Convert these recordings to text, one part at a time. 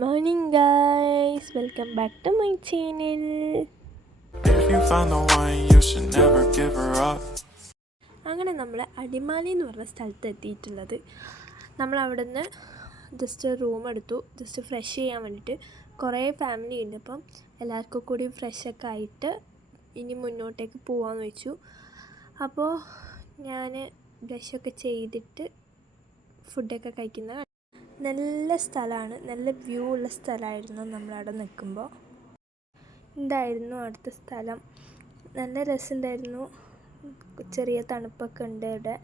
morning guys, welcome back to my channel. If you found the one, you should never give her up. അങ്ങനെ നമ്മൾ അടിമാലി എന്ന് പറഞ്ഞ സ്ഥലത്ത് എത്തിയിട്ടുള്ളത്. നമ്മൾ അവിടെ നിന്ന് ജസ്റ്റ് റൂം എടുത്തു, ജസ്റ്റ് ഫ്രഷ് ചെയ്യാൻ വേണ്ടിയിട്ട്. കുറേ ഫാമിലി ഉണ്ട്, അപ്പം എല്ലാവർക്കും കൂടി ഫ്രഷൊക്കെ ആയിട്ട് ഇനി മുന്നോട്ടേക്ക് പോകാമെന്ന് വെച്ചു. അപ്പോൾ ഞാൻ ബ്രഷൊക്കെ ചെയ്തിട്ട് ഫുഡൊക്കെ കഴിക്കുന്ന നല്ല സ്ഥലമാണ്, നല്ല വ്യൂ ഉള്ള സ്ഥലമായിരുന്നു. നമ്മളവിടെ നിൽക്കുമ്പോൾ ഇതായിരുന്നു അടുത്ത സ്ഥലം. നല്ല രസമുണ്ടായിരുന്നു, ചെറിയ തണുപ്പൊക്കെ ഉണ്ട്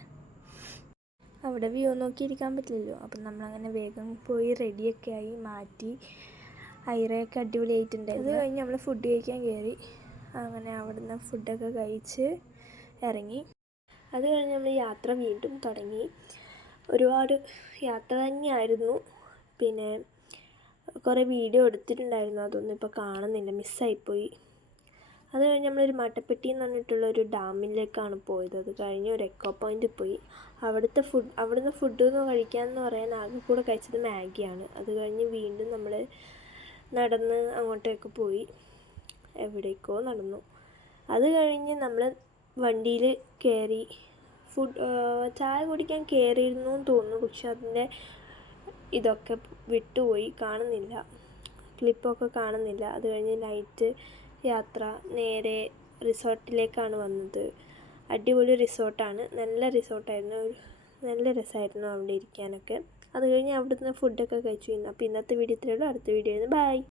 അവിടെ വ്യൂ നോക്കിയിരിക്കാൻ പറ്റില്ലല്ലോ. അപ്പം നമ്മളങ്ങനെ വേഗം പോയി റെഡിയൊക്കെ ആയി മാറ്റി. ഐറയൊക്കെ അടിപൊളിയായിട്ടുണ്ടായിരുന്നു. അത് കഴിഞ്ഞ് നമ്മൾ ഫുഡ് കഴിക്കാൻ കയറി. അങ്ങനെ അവിടെ നിന്ന് ഫുഡൊക്കെ കഴിച്ച് ഇറങ്ങി. അത് കഴിഞ്ഞ് നമ്മൾ യാത്ര വീണ്ടും തുടങ്ങി. ഒരുപാട് യാത്ര തന്നെയായിരുന്നു. പിന്നെ കുറേ വീഡിയോ എടുത്തിട്ടുണ്ടായിരുന്നു, അതൊന്നും ഇപ്പോൾ കാണുന്നില്ല, മിസ്സായിപ്പോയി. അത് കഴിഞ്ഞ് നമ്മളൊരു മട്ടപ്പെട്ടി എന്ന് പറഞ്ഞിട്ടുള്ളൊരു ഡാമിലേക്കാണ് പോയത്. അത് കഴിഞ്ഞ് ഒരു എക്കോ പോയിൻറ്റിൽ പോയി. അവിടുന്ന് ഫുഡൊന്നും കഴിക്കാമെന്ന് പറയാൻ ആകെ കൂടെ കഴിച്ചത് മാഗിയാണ്. അത് കഴിഞ്ഞ് വീണ്ടും നമ്മൾ നടന്ന് അങ്ങോട്ടേക്ക് പോയി, എവിടേക്കോ നടന്നു. അത് കഴിഞ്ഞ് നമ്മൾ വണ്ടിയിൽ കയറി. ചായ കുടിക്കാൻ കയറിയിരുന്നു എന്ന് തോന്നുന്നു, പക്ഷെ അതിൻ്റെ ഇതൊക്കെ വിട്ടുപോയി, കാണുന്നില്ല, ക്ലിപ്പൊക്കെ കാണുന്നില്ല. അത് കഴിഞ്ഞ് നൈറ്റ് യാത്ര നേരെ റിസോർട്ടിലേക്കാണ് വന്നത്. അടിപൊളി റിസോർട്ടാണ്, നല്ല റിസോർട്ടായിരുന്നു, നല്ല രസമായിരുന്നു അവിടെ ഇരിക്കാനൊക്കെ. അത് കഴിഞ്ഞ് അവിടുന്ന് ഫുഡൊക്കെ കഴിച്ചു. അപ്പോൾ ഇന്നത്തെ വീഡിയോ ഇത്രയേ ഉള്ളൂ. അടുത്ത വീഡിയോ ബൈ.